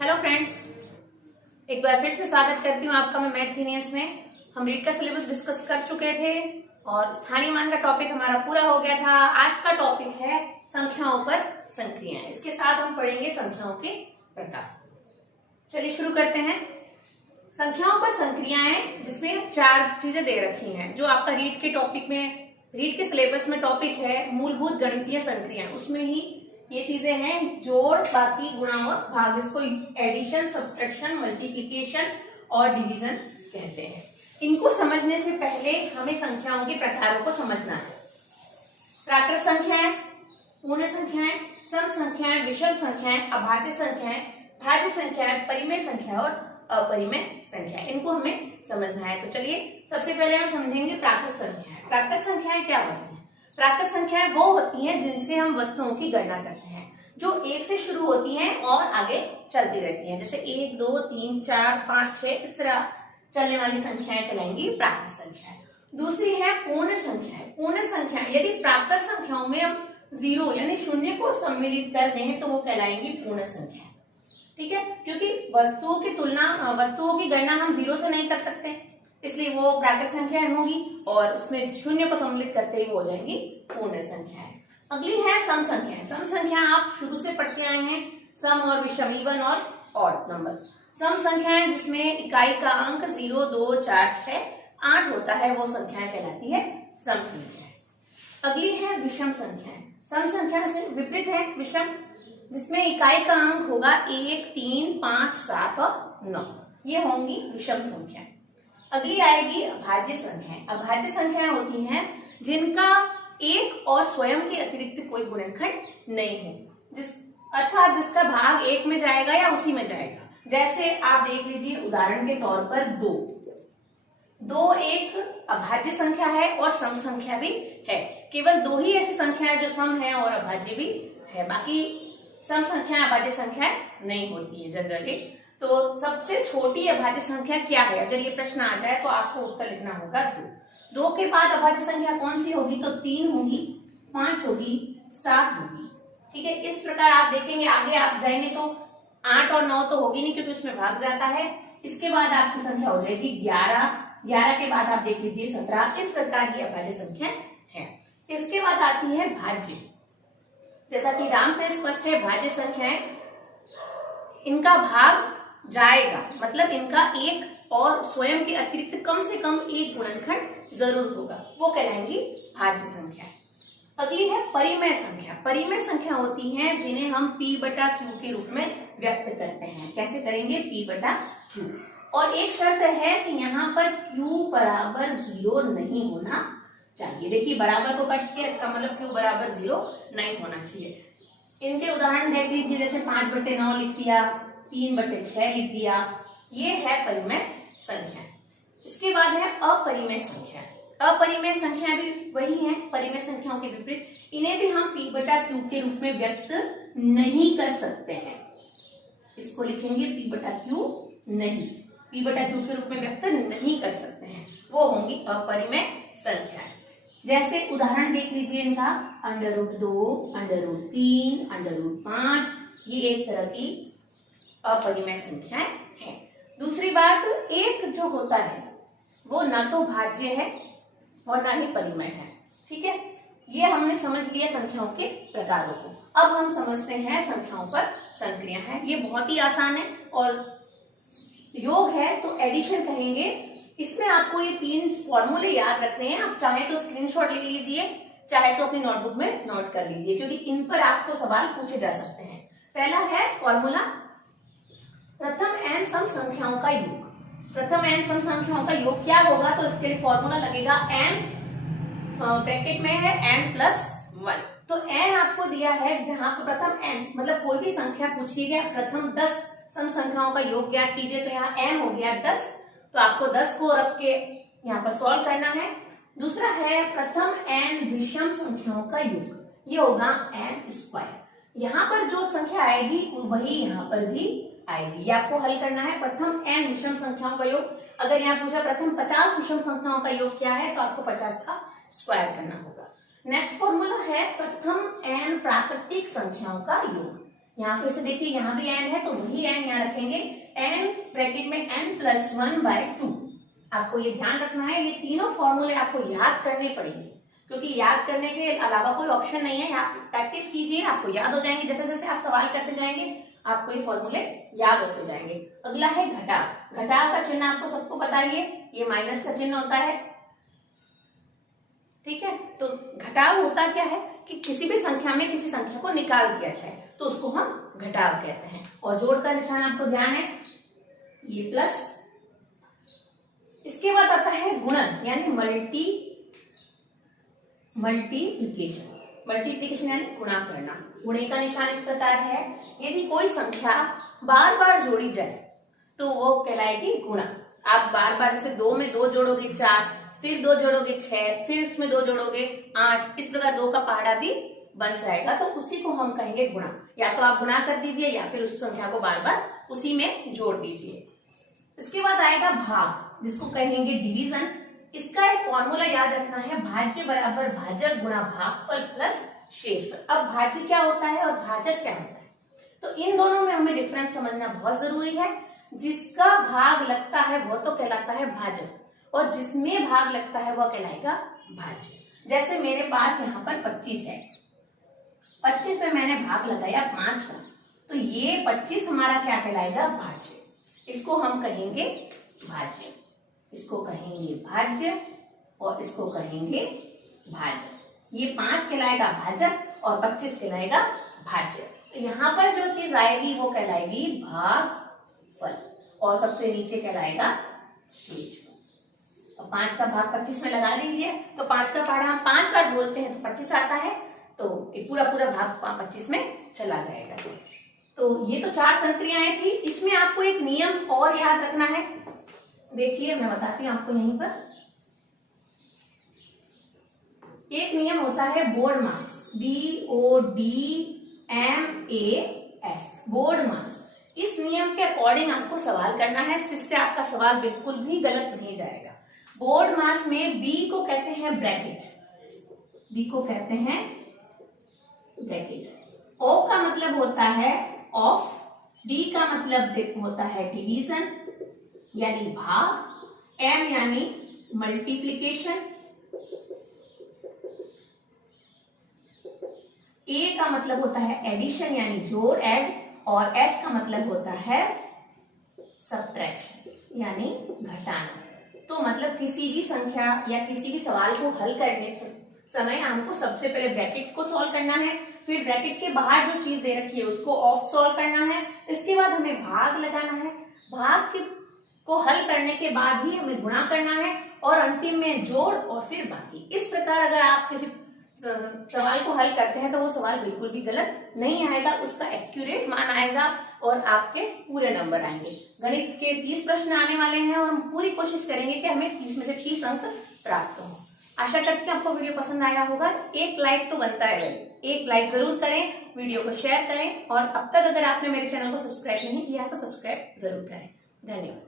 Hello friends, एक बार फिर से स्वागत करती हूँ आपका मैं मैथ जीनियस में। हम रीड का सिलेबस डिस्कस कर चुके थे और स्थानीय मान का टॉपिक हमारा पूरा हो गया था। आज का टॉपिक है संख्याओं पर संक्रियाएं। इसके साथ हम पढ़ेंगे संख्याओं के प्रकार। चलिए शुरू करते हैं। संख्याओं पर संक्रियाएं, जिसमें 4 चीजें दे रखी हैं। जो आपका रीड के टॉपिक में, रीड के सिलेबस में टॉपिक है मूलभूत गणितीय संक्रियाएं, उसमें ही ये चीजें हैं। जोड़, बाकी, गुणा और भाग। इसको एडिशन, सब्ट्रैक्शन, मल्टीप्लिकेशन और डिवीजन कहते हैं। इनको समझने से पहले हमें संख्याओं के प्रकारों को समझना है। प्राकृत संख्याएं, पूर्ण संख्याएं, सम संख्याएं, विषम संख्याएं, अभाज्य संख्याएं, भाज्य संख्याएं, परिमेय संख्या और अपरिमेय संख्या। इनको हमें समझना है। तो चलिए सबसे पहले हम समझेंगे प्राकृत संख्याएं। प्राकृत संख्याएं क्या होती हैं? प्राकृत संख्याएं वो होती हैं जिनसे हम वस्तुओं की गणना करते हैं, जो 1 से शुरू होती हैं और आगे चलती रहती हैं। जैसे 1, 2, 3, 4, 5, 6 इस तरह चलने वाली संख्याएं कहलाएंगी प्राकृत संख्याएं। दूसरी है पूर्ण संख्याएं। पूर्ण संख्याएं, यदि प्राकृत संख्याओं में हम 0 यानी शून्य को सम्मिलित कर दें तो वो कहलाएंगी पूर्ण संख्याएं। ठीक है, क्योंकि वस्तुओं की गणना हम 0 से नहीं कर सकते, इसलिए वो प्राकृत संख्याएं होंगी और उसमें शून्य को सम्मिलित करते ही हो जाएंगी पूर्ण संख्याएं। अगली है सम संख्याएं। सम संख्या आप शुरू से पढ़ते आए हैं। सम और विषम, इवन और ऑड नंबर। सम संख्याएं जिसमें इकाई का अंक 0, 2, 4, 6, 8 होता है, वो संख्याएं कहलाती है सम संख्याएं। अगली है विषम संख्याएं। सम संख्या से विपरीत है विषम, जिसमें इकाई का अंक होगा 1, 3, 5, 7 और 9। ये होंगी विषम संख्याएं। अगली आएगी अभाज्य संख्याएं। अभाज्य संख्याएं होती हैं जिनका एक और स्वयं के अतिरिक्त कोई गुणनखंड नहीं है, अर्थात जिसका भाग 1 में जाएगा या उसी में जाएगा। जैसे आप देख लीजिए उदाहरण के तौर पर 2 एक अभाज्य संख्या है और सम संख्या भी है। केवल 2 ही ऐसी संख्या है जो सम है और अभाज्य भी है, बाकी सम संख्या अभाज्य संख्या नहीं होती है जनरली। तो सबसे छोटी अभाज्य संख्या क्या है? अगर ये प्रश्न आ जाए तो आपको उत्तर लिखना होगा 2 के बाद अभाज्य संख्या कौन सी होगी? तो 3 होगी, 5 होगी, 7 होगी। ठीक है, इस प्रकार आप देखेंगे आगे आप जाएंगे तो 8 और 9 तो होगी नहीं क्योंकि उसमें भाग जाता है। इसके बाद आपकी संख्या हो जाएगी 11 के बाद आप देख लीजिए 17। इस प्रकार की अभाज्य संख्या है। इसके बाद आती है भाज्य। जैसा कि नाम से स्पष्ट है, भाज्य संख्याएं इनका भाग जाएगा, मतलब इनका एक और स्वयं के अतिरिक्त कम से कम एक गुणनखंड जरूर होगा, वो कहलाएंगी भाज्य संख्या। अगली है परिमेय संख्या। परिमेय संख्या होती हैं जिन्हें हम p/q के रूप में व्यक्त करते हैं। कैसे करेंगे? p/q। और एक शर्त है कि यहाँ पर q बराबर 0 नहीं होना चाहिए। देखिए बराबर को कट किया, इसका मतलब q बराबर 0 नहीं होना चाहिए। इनके उदाहरण देख लीजिए, जैसे 5/9 लिख दिया, 3/6 लिख दिया। ये है परिमेय संख्या। इसके बाद है अपरिमेय संख्या। अपरिमेय संख्या भी वही है परिमेय संख्याओं के विपरीत। इन्हें भी हम p/q के रूप में व्यक्त नहीं कर सकते हैं। इसको लिखेंगे p/q नहीं, p/q के रूप में व्यक्त नहीं कर सकते हैं, वो होंगी अपरिमेय संख्याएं। जैसे उदाहरण देख लीजिए इनका, √2, √3, √5। ये एक तरह की अपरिमेय संख्याएं है। दूसरी बात, एक जो होता है वो ना तो भाज्य है और ना ही परिमेय है। ठीक है, ये हमने समझ लिया संख्याओं के प्रकारों को। अब हम समझते हैं संख्याओं पर संक्रिया है। ये बहुत ही आसान है और योग है तो एडिशन कहेंगे। इसमें आपको ये 3 फॉर्मूले याद रखने हैं। आप चाहे तो स्क्रीनशॉट लिख लीजिए, चाहे तो अपनी नोटबुक में नोट कर लीजिए, क्योंकि इन पर आपको सवाल पूछे जा सकते हैं। पहला है फॉर्मूला प्रथम n सम संख्याओं का योग। प्रथम n सम संख्याओं का योग क्या होगा? तो इसके लिए फॉर्मूला लगेगा n, ब्रैकेट में है n+1। तो n आपको दिया है, जहां पर प्रथम n मतलब कोई भी संख्या पूछी गया, प्रथम 10 सम संख्याओं का योग ज्ञात कीजिए, तो यहाँ n हो गया 10। तो आपको 10 को रख के यहाँ पर सॉल्व करना है। दूसरा है प्रथम n विषम संख्याओं का योग, ये होगा n²। यहाँ पर जो संख्या आएगी वही यहाँ पर भी आएगी। ये आपको हल करना है। प्रथम n विषम संख्याओं का योग, अगर यहाँ पूछा प्रथम 50 विषम संख्याओं का योग क्या है, तो आपको 50 का स्क्वायर करना होगा। नेक्स्ट फॉर्मूला है प्रथम n प्राकृतिक संख्याओं का योग। यहाँ फिर से देखिए यहाँ भी n है तो वही n यहाँ रखेंगे, n ब्रैकेट में n+1/2। आपको ये ध्यान रखना है, ये तीनों फॉर्मूले आपको याद करने पड़ेंगे, क्योंकि याद करने के अलावा कोई ऑप्शन नहीं है। यहाँ प्रैक्टिस कीजिए, आपको याद हो जाएंगे। जैसे जैसे आप सवाल करते जाएंगे आपको ये फॉर्मूले याद होते जाएंगे। अगला है घटाव। घटाव का चिन्ह आपको सबको पता ही है, ये माइनस का चिन्ह होता है, ठीक है। तो घटाव होता क्या है कि किसी भी संख्या में किसी संख्या को निकाल दिया जाए तो उसको हम घटाव कहते हैं। और जोड़ का निशान आपको ध्यान है, ये प्लस। इसके बाद आता है गुणन यानी मल्टीप्लीकेशन यानी गुणा करना। गुणे का निशान इस प्रकार है, यदि कोई संख्या बार बार जोड़ी जाए तो वो कहलाएगी गुणा। आप बार बार जैसे 2 में 2 जोड़ोगे 4, फिर 2 जोड़ोगे 6, फिर उसमें 2 जोड़ोगे 8, इस प्रकार 2 का पहाड़ा भी बन जाएगा, तो उसी को हम कहेंगे गुणा। या तो आप गुणा कर दीजिए या फिर उस संख्या को बार बार उसी में जोड़ दीजिए। इसके बाद आएगा भाग, जिसको कहेंगे डिवीजन। इसका एक फॉर्मूला याद रखना है, भाज्य बराबर भाजक गुणा भागफल प्लस शेषफल। अब भाज्य क्या होता है और भाजक क्या होता है, तो इन दोनों में हमें डिफरेंस समझना बहुत जरूरी है। जिसका भाग लगता है वो तो कहलाता है भाजक, और जिसमें भाग लगता है वह कहलाएगा भाज्य। जैसे मेरे पास यहाँ पर 25 है, 25 में मैंने भाग लगाया 5 का, तो ये 25 हमारा क्या कहलाएगा, भाज्य। इसको हम कहेंगे भाज्य, इसको कहेंगे भाज्य और इसको कहेंगे भाजक। ये 5 कहलाएगा भाजक और 25 कहलाएगा भाज्य। तो यहाँ पर जो चीज आएगी वो कहलाएगी भागफल और सबसे नीचे कहलाएगा शेषफल। तो 5 का भाग 25 में लगा लीजिए, तो 5 का पहाड़ा हम 5 बार बोलते हैं तो 25 आता है, तो ये पूरा भाग 25 में चला जाएगा। तो ये तो 4 संक्रियाएं थी। इसमें आपको एक नियम और याद रखना है, देखिए मैं बताती हूँ आपको। यहीं पर एक नियम होता है BODMAS, BODMAS, BODMAS। इस नियम के अकॉर्डिंग आपको सवाल करना है, जिससे आपका सवाल बिल्कुल भी गलत नहीं जाएगा। BODMAS में B को कहते हैं ब्रैकेट, B को कहते हैं ब्रैकेट। O का मतलब होता है ऑफ, D का मतलब होता है डिवीजन यानी भाग, M यानी मल्टीप्लिकेशन, A का मतलब होता है एडिशन यानी जोड़, ऐड, और S का मतलब होता है सब्ट्रैक्शन यानी घटाना। तो मतलब किसी भी संख्या या किसी भी सवाल को हल करने समय हमको सबसे पहले ब्रैकेट्स को सॉल्व करना है, फिर ब्रैकेट के बाहर जो चीज दे रखी है उसको ऑफ सॉल्व करना है, इसके बाद हमें भाग लगाना है, भाग को हल करने के बाद ही हमें गुणा करना है, और अंतिम में जोड़ और फिर बाकी। इस प्रकार अगर आप किसी सवाल को हल करते हैं तो वो सवाल बिल्कुल भी गलत नहीं आएगा, उसका एक्यूरेट मान आएगा और आपके पूरे नंबर आएंगे। गणित के 30 प्रश्न आने वाले हैं और हम पूरी कोशिश करेंगे कि हमें 30 में से 30 अंक प्राप्त हो। आशा करते हैं आपको वीडियो पसंद आया होगा। एक लाइक तो बनता है, एक लाइक जरूर करें, वीडियो को शेयर करें, और अब तक अगर आपने मेरे चैनल को सब्सक्राइब नहीं किया तो सब्सक्राइब जरूर करें। धन्यवाद।